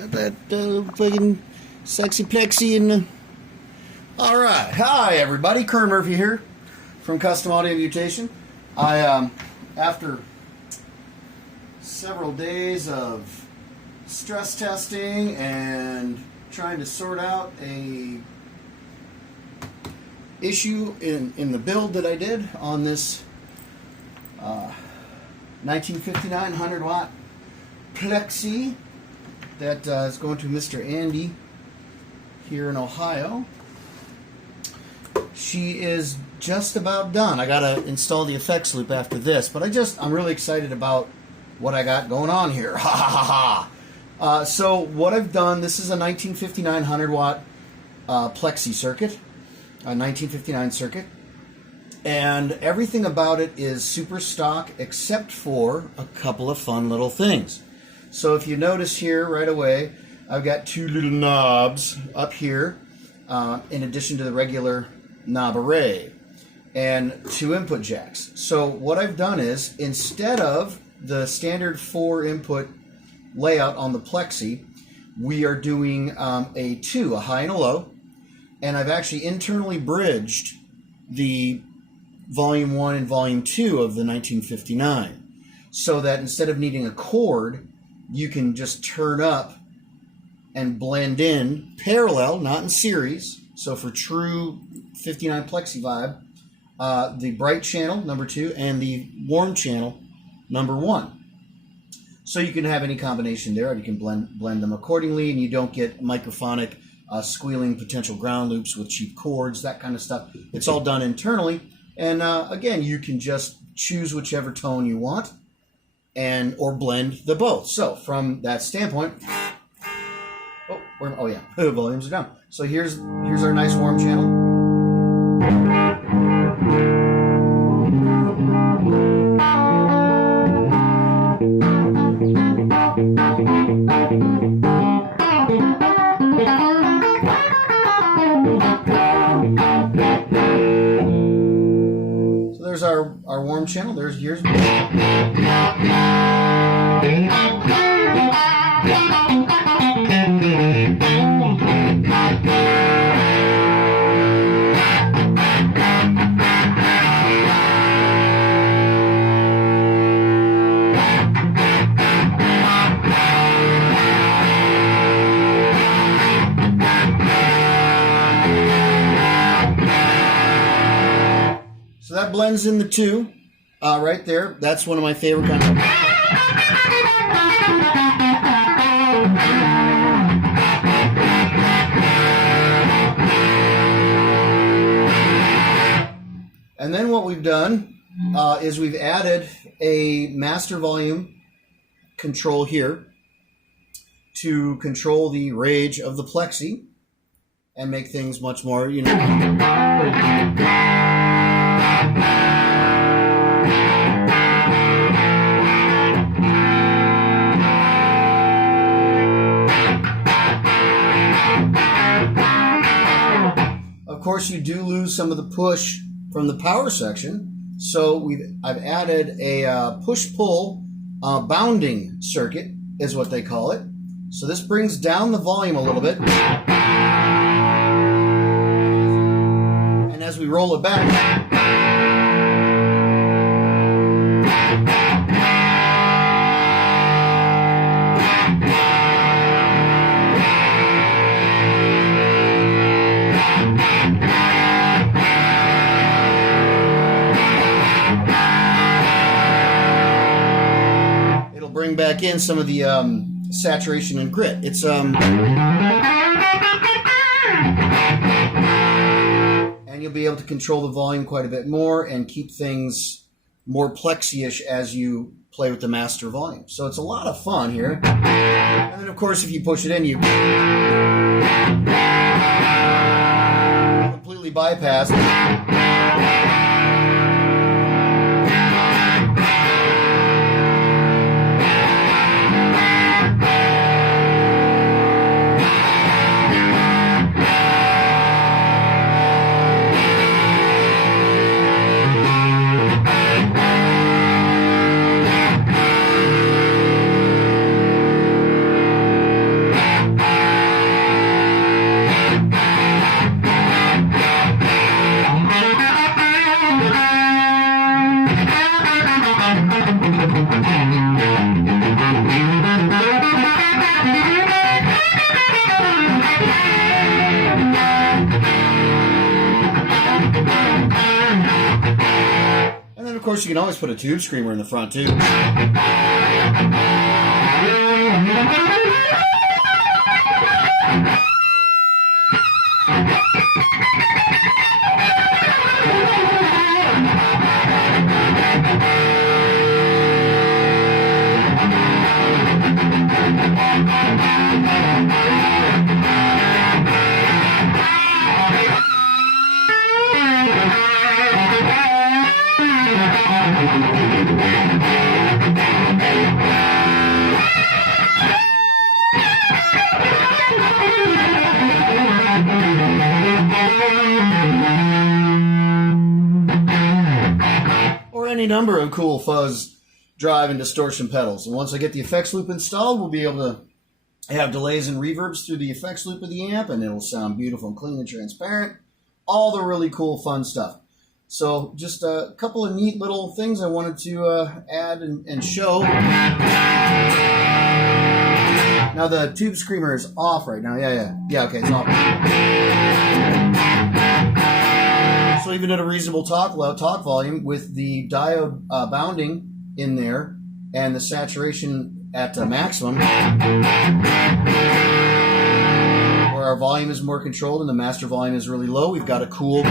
Got that fucking sexy plexi in the... Alright, hi everybody, Kern Murphy here from Custom Audio Mutation. After several days of stress testing and trying to sort out a issue in the build that I did on this 1959 100 watt plexi that is going to Mr. Andy here in Ohio. She is just about done. I gotta install the effects loop after this, but I'm really excited about what I got going on here. Ha ha ha ha. So what I've done, this is a 1959 100 watt plexi circuit, a 1959 circuit, and everything about it is super stock except for a couple of fun little things. So if you notice here right away, I've got two little knobs up here in addition to the regular knob array and two input jacks. So what I've done is, instead of the standard 4 input layout on the plexi, we are doing a high and a low, and I've actually internally bridged the volume 1 and volume 2 of the 1959, so that instead of needing a chord, you can just turn up and blend in parallel, not in series. So for true 59 plexi vibe, the bright channel, number 2, and the warm channel, number 1. So you can have any combination there, and you can blend them accordingly, and you don't get microphonic squealing potential ground loops with cheap chords, that kind of stuff. It's all done internally, and again, you can just choose whichever tone you want, and or blend the both. So from that standpoint, oh yeah, volumes are down. So here's our nice warm channel. So there's our warm channel. Here's so that blends in the 2 right there. That's one of my favorite kinds of... And then what we've done is we've added a master volume control here to control the range of the plexi and make things much more, you know. Of course, you do lose some of the push from the power section, so I've added a push-pull bounding circuit, is what they call it. So this brings down the volume a little bit, and as we roll it back, bring back in some of the saturation and grit. It's and you'll be able to control the volume quite a bit more and keep things more plexi-ish as you play with the master volume. So it's a lot of fun here. And then of course, if you push it in, you completely bypass course, you can always put a tube screamer in the front, too. Or any number of cool fuzz, drive, and distortion pedals. And once I get the effects loop installed, we'll be able to have delays and reverbs through the effects loop of the amp, and it'll sound beautiful and clean and transparent. All the really cool, fun stuff. So just a couple of neat little things I wanted to add and show. Now the tube screamer is off right now. Yeah, okay, it's off. So even at a reasonable talk volume with the diode bounding in there and the saturation at maximum, where our volume is more controlled and the master volume is really low, we've got a cool...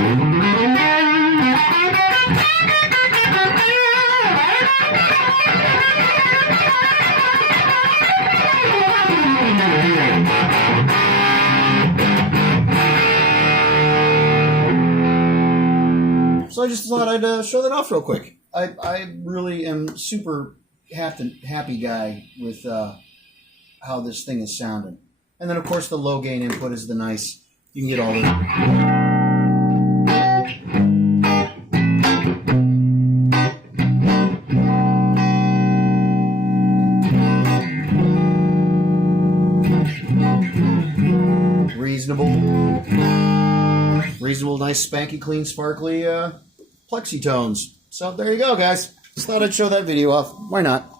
So I just thought I'd show that off real quick. I really am super happy guy with how this thing is sounding. And then, of course, the low gain input is the nice. You can get all the... Reasonable, nice, spanky, clean, sparkly plexi tones. So there you go, guys. Just thought I'd show that video off. Why not?